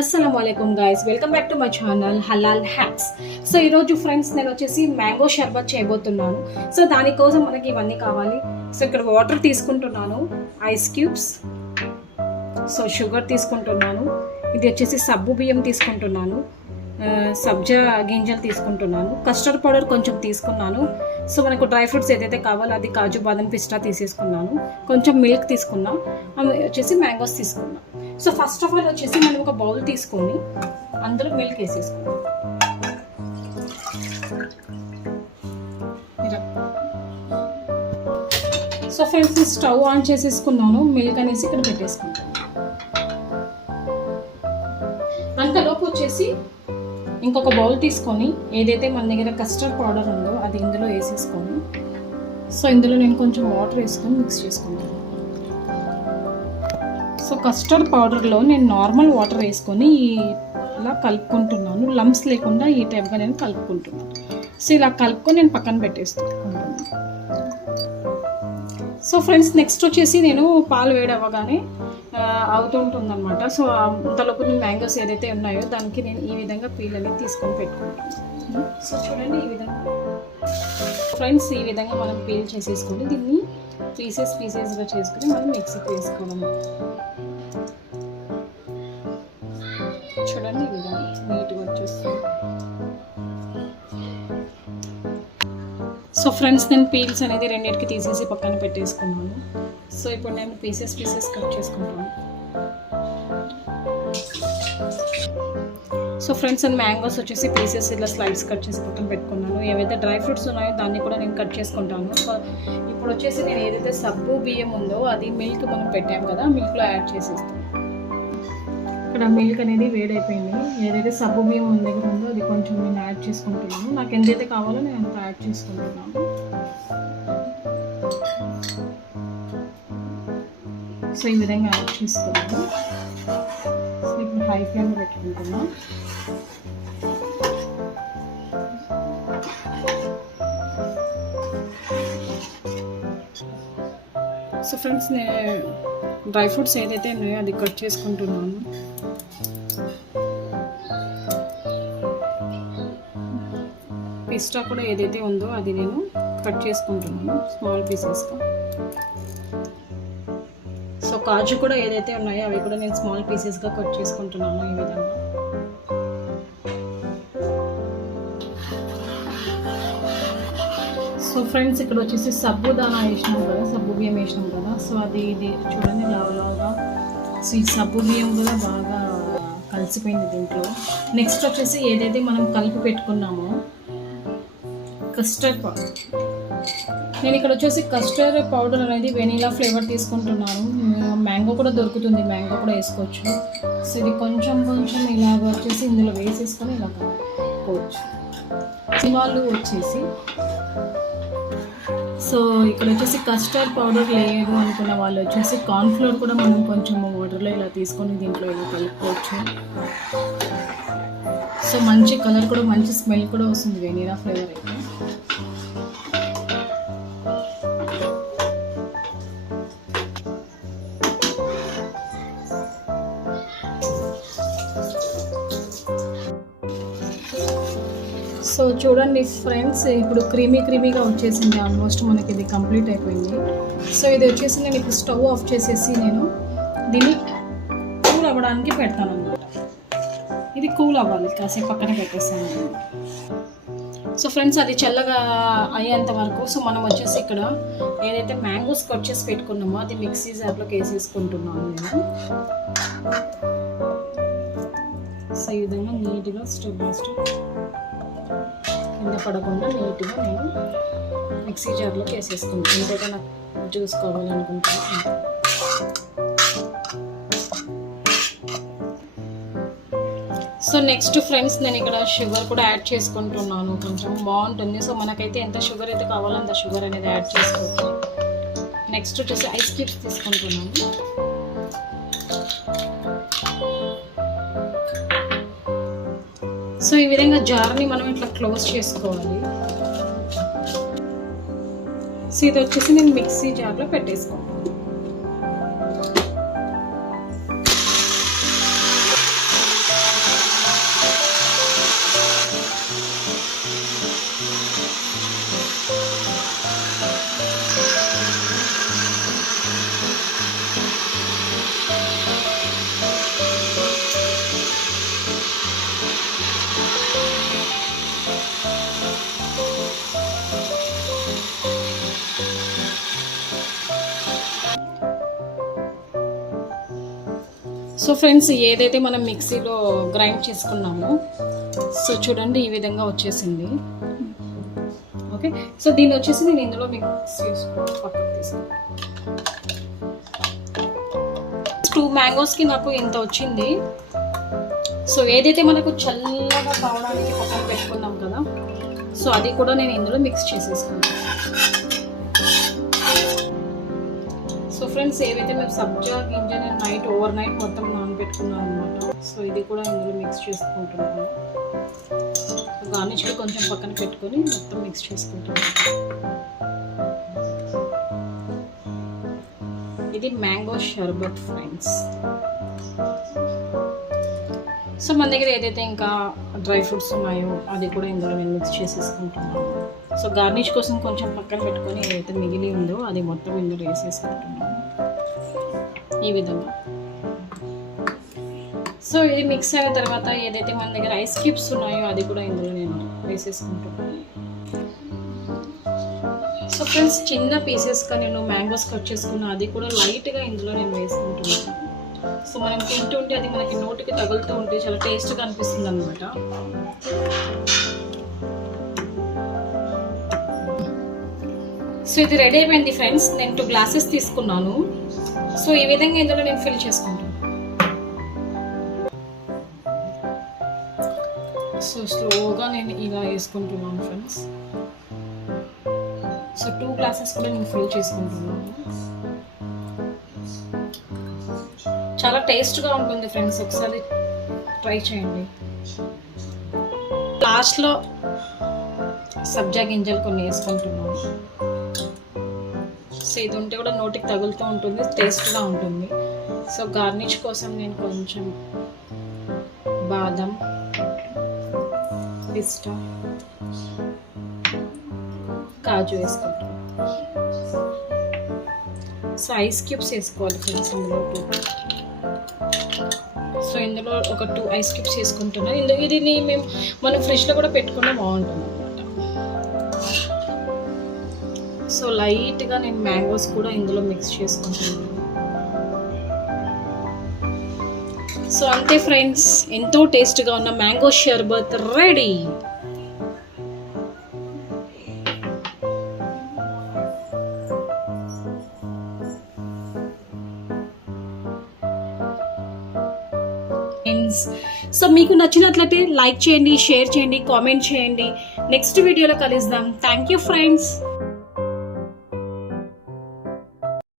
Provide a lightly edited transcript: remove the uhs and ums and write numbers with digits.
Assalamualaikum guys, welcome back to my channel Halal Hacks. So ఈరోజు friends నేను వచ్చేసి mango షర్బత్ చేయబోతున్నాను. సో దానికోసం మనకి ఇవన్నీ కావాలి. సో ఇక్కడ వాటర్ తీసుకుంటున్నాను, ఐస్ క్యూబ్స్, సో షుగర్ తీసుకుంటున్నాను, ఇది వచ్చేసి సబ్బు బియ్యం తీసుకుంటున్నాను, సబ్జా గింజలు తీసుకుంటున్నాను, కస్టర్డ్ పౌడర్ కొంచెం తీసుకున్నాను. సో మనకు డ్రై ఫ్రూట్స్ ఏదైతే కావాలో అది కాజు బాదం పిస్తా తీసేసుకున్నాను, కొంచెం మిల్క్ తీసుకున్నా, వచ్చేసి మ్యాంగోస్ తీసుకున్నా. సో ఫస్ట్ ఆఫ్ ఆల్ వచ్చేసి మనం ఒక బౌల్ తీసుకొని అందులో మిల్క్ వేసేసుకున్నాం. సో ఫ్రెండ్స్ స్టవ్ ఆన్ చేసేసుకున్నాను, మిల్క్ అనేసి ఇక్కడ పెట్టేసుకుంటాను. అంతలోపు వచ్చేసి ఇంకొక బౌల్ తీసుకొని ఏదైతే మన దగ్గర కస్టర్డ్ పౌడర్ ఉందో అది ఇందులో వేసేసుకొని, సో ఇందులో నేను కొంచెం వాటర్ వేసుకొని మిక్స్ చేసుకుంటాను. సో కస్టర్డ్ పౌడర్లో నేను నార్మల్ వాటర్ వేసుకొని ఇలా కలుపుకుంటున్నాను, లంప్స్ లేకుండా ఈ టైప్గా నేను కలుపుకుంటున్నాను. సో ఇలా కలుపుకొని నేను పక్కన పెట్టేసుకుంటున్నాను. సో ఫ్రెండ్స్ నెక్స్ట్ వచ్చేసి నేను పాలు వేడవ్వగానే అవుతుంటుందన్నమాట. సో అంతలోపు నేను మ్యాంగోస్ ఏదైతే ఉన్నాయో దానికి నేను ఈ విధంగా పీల్ అనేది తీసుకొని పెట్టుకుంటాను. సో చూడండి ఈ విధంగా ఫ్రెండ్స్, ఈ విధంగా మనం పీల్ చేసేసుకొని దీన్ని పీసెస్గా చేసుకొని మనం మిక్సీకి వేసుకోవడం. చూడండి ఈ విధంగా నీట్గా వచ్చేస్తుంది. సో ఫ్రెండ్స్ నేను పీల్స్ అనేది రెండింటికి తీసేసి పక్కన పెట్టేసుకున్నాను. సో ఇప్పుడు నేను పీసెస్ కట్ చేసుకుంటాను. సో ఫ్రెండ్స్ నేను మ్యాంగోస్ వచ్చేసి పీసెస్ ఇలా స్లైడ్స్ కట్ చేసి పక్కన పెట్టుకున్నాను. ఏవైతే డ్రై ఫ్రూట్స్ ఉన్నాయో దాన్ని కూడా నేను కట్ చేసుకుంటాను. సో ఇప్పుడు వచ్చేసి నేను ఏదైతే సబ్బు బియ్యం ఉందో అది మిల్క్ మనం పెట్టాము కదా, మిల్క్లో యాడ్ చేసేస్తాను. ఇక్కడ మిల్క్ అనేది వేడైపోయింది. ఏదైతే సబ్బు బియ్యం మన దగ్గర ఉందో అది కొంచెం నేను యాడ్ చేసుకుంటున్నాను. నాకు ఎంతైతే కావాలో నేను అంత యాడ్ చేసుకుంటున్నాను. సో ఈ విధంగా యాడ్ చేసుకున్నాను. సో ఇప్పుడు హై ఫ్లేమ్లో పెట్టుకుంటున్నాను. సో ఫ్రెండ్స్ నేను డ్రై ఫ్రూట్స్ ఏదైతే ఉన్నాయో అది కట్ చేసుకుంటున్నాను. పిస్తా కూడా ఏదైతే ఉందో అది నేను కట్ చేసుకుంటున్నాను స్మాల్ పీసెస్గా. సో కాజు కూడా ఏదైతే ఉన్నాయో అవి కూడా నేను స్మాల్ పీసెస్గా కట్ చేసుకుంటున్నాను ఈ విధంగా. సో ఫ్రెండ్స్ ఇక్కడ వచ్చేసి సబ్బు దానా వేసినాం కదా, సబ్బు బియ్యం వేసినాం కదా. సో ఇది చూడండి లాగా. సో ఈ సబ్బు బియ్యం కూడా బాగా కలిసిపోయింది దీంట్లో. నెక్స్ట్ వచ్చేసి ఏదైతే మనం కలిపి పెట్టుకున్నామో కస్టర్డ్ పౌడర్, నేను ఇక్కడ వచ్చేసి కస్టర్డ్ పౌడర్ అనేది వెనీలా ఫ్లేవర్ తీసుకుంటున్నాను. మ్యాంగో కూడా దొరుకుతుంది, మ్యాంగో కూడా వేసుకోవచ్చు. సో ఇది కొంచెం ఇలాగ వచ్చేసి ఇందులో వేసేసుకొని ఇలా కలుపుకోవచ్చు. వాళ్ళు వచ్చేసి సో ఇక్కడ వచ్చేసి కస్టర్డ్ పౌడర్ లేదు అనుకున్న వాళ్ళు వచ్చేసి కార్న్ఫ్లోర్ కూడా మనం కొంచెం వాటర్లో ఇలా తీసుకొని దీంట్లో ఇలా కలుపుకోవచ్చు. సో మంచి కలర్ కూడా మంచి స్మెల్ కూడా వస్తుంది వెనీలా ఫ్లేవర్ అయితే. సో చూడండి ఫ్రెండ్స్, ఇప్పుడు క్రీమీగా వచ్చేసింది. ఆల్మోస్ట్ మనకి ఇది కంప్లీట్ అయిపోయింది. సో ఇది వచ్చేసి నేను ఇప్పుడు స్టవ్ ఆఫ్ చేసేసి నేను దీన్ని కూల్ అవ్వడానికి పెడతాను అన్నమాట. ఇది కూల్ అవ్వాలి, కాసేపు పక్కన పెట్టేస్తాను. సో ఫ్రెండ్స్ అది చల్లగా అయ్యేంత వరకు సో మనం వచ్చేసి ఇక్కడ ఏదైతే మ్యాంగోస్ కట్ చేసి పెట్టుకున్నామో అది మిక్సీ జార్లోకి వేసేసుకుంటున్నాను నేను. సో ఈ విధంగా నీట్గా స్టెప్ బై స్టెప్ కింద పడకుండా నీట్గా నేను మిక్సీ జార్లోకి వేసేసుకుంటాను. ఎంతైతే నాకు జ్యూస్ కావాలనుకుంటున్నాను. సో నెక్స్ట్ ఫ్రెండ్స్ నేను ఇక్కడ షుగర్ కూడా యాడ్ చేసుకుంటున్నాను, కొంచెం బాగుంటుంది. సో మనకైతే ఎంత షుగర్ అయితే కావాలో అంత షుగర్ అనేది యాడ్ చేసుకోవచ్చు. నెక్స్ట్ వచ్చేసి ఐస్ క్యూబ్స్ తీసుకుంటున్నాను. సో ఈ విధంగా జార్ని మనం ఇట్లా క్లోజ్ చేసుకోవాలి. సో ఇది వచ్చేసి నేను మిక్సీ జార్లో పెట్టేసుకుంటాను. సో ఫ్రెండ్స్, ఏదైతే మనం మిక్సీలో గ్రైండ్ చేసుకున్నామో సో చూడండి ఈ విధంగా వచ్చేసింది. ఓకే, సో దీన్ని వచ్చేసి నేను ఇందులో మిక్స్ చేసుకుని పక్కకు తీసుకుంటాను. 2 మ్యాంగోస్కి నాకు ఇంత వచ్చింది. సో ఏదైతే మనకు చల్లగా కావడానికి పక్కన పెట్టుకున్నాం కదా, సో అది కూడా నేను ఇందులో మిక్స్ చేసేసుకుంటాను. సో ఫ్రెండ్స్, ఏవైతే మేము సబ్జా గింజ నేను ఓవర్ నైట్ మొత్తం నానబెట్టుకున్నాను అనమాట. సో ఇది కూడా ఇందులో మిక్స్ చేసుకుంటున్నాను. గార్నిష్కి కొంచెం పక్కన పెట్టుకొని మొత్తం మిక్స్ చేసుకుంటాను. ఇది మ్యాంగో షర్బత్ ఫ్రెండ్స్. సో మన దగ్గర ఏదైతే ఇంకా డ్రై ఫ్రూట్స్ ఉన్నాయో అది కూడా ఇందులో నేను మిక్స్ చేసేసుకుంటున్నాను. సో గార్నిష్ కోసం కొంచెం పక్కన పెట్టుకొని ఏదైతే మిగిలి ఉందో అది మొత్తం ఇందులో వేసేసుకుంటున్నాను ఈ విధంగా. సో ఇది మిక్స్ అయిన తర్వాత ఏదైతే మన దగ్గర ఐస్ క్యూబ్స్ ఉన్నాయో అది కూడా ఇందులో నేను వేసేసుకుంటున్నాను. సో ఫ్రెండ్స్, చిన్న పీసెస్గా నేను మ్యాంగోస్ కట్ చేసుకున్న అది కూడా లైట్గా ఇందులో నేను వేసుకుంటున్నాను. సో మనం తింటుంటే అది మనకి నోటికి తగులుతూ ఉంటే చాలా టేస్ట్గా అనిపిస్తుంది అనమాట. సో ఇది రెడీ అయిపోయింది ఫ్రెండ్స్. నేను 2 గ్లాసెస్ తీసుకున్నాను. సో ఈ విధంగా ఇందులో నేను ఫిల్ చేసుకుంటాను. సో స్లోగా నేను ఇలా వేసుకుంటున్నాను ఫ్రెండ్స్. సో 2 గ్లాసెస్ కూడా నేను ఫిల్ చేసుకుంటున్నాను. చాలా టేస్ట్గా ఉంటుంది ఫ్రెండ్స్, ఒకసారి ట్రై చేయండి. లాస్ట్లో సబ్జా గింజలు కొన్ని వేసుకుంటున్నాను. సో ఇది ఉంటే కూడా నోటికి తగులుతూ ఉంటుంది, టేస్ట్గా ఉంటుంది. సో గార్నిష్ కోసం నేను కొంచెం బాదం, పిస్తా, కాజు వేసుకుంటాను. సో ఐస్ క్యూబ్స్ వేసుకోవాలి ఫ్రెండ్స్ ఇందులో. సో ఇందులో ఒక 2 ఐస్ క్యూబ్స్ వేసుకుంటున్నాను. ఇది మనం ఫ్రిడ్జ్లో కూడా పెట్టుకుంటే బాగుంటుంది అనమాట. సో లైట్గా నేను మ్యాంగోస్ కూడా ఇందులో మిక్స్ చేసుకుంటున్నాను. సో అంతే ఫ్రెండ్స్, ఎంతో టేస్ట్గా ఉన్న మ్యాంగో షర్బత్ రెడీ. సో మీకు నచ్చినట్లయితే లైక్ చేయండి, షేర్ చేయండి, కామెంట్ చేయండి. నెక్స్ట్ వీడియోలో కలుద్దాం. Thank you friends.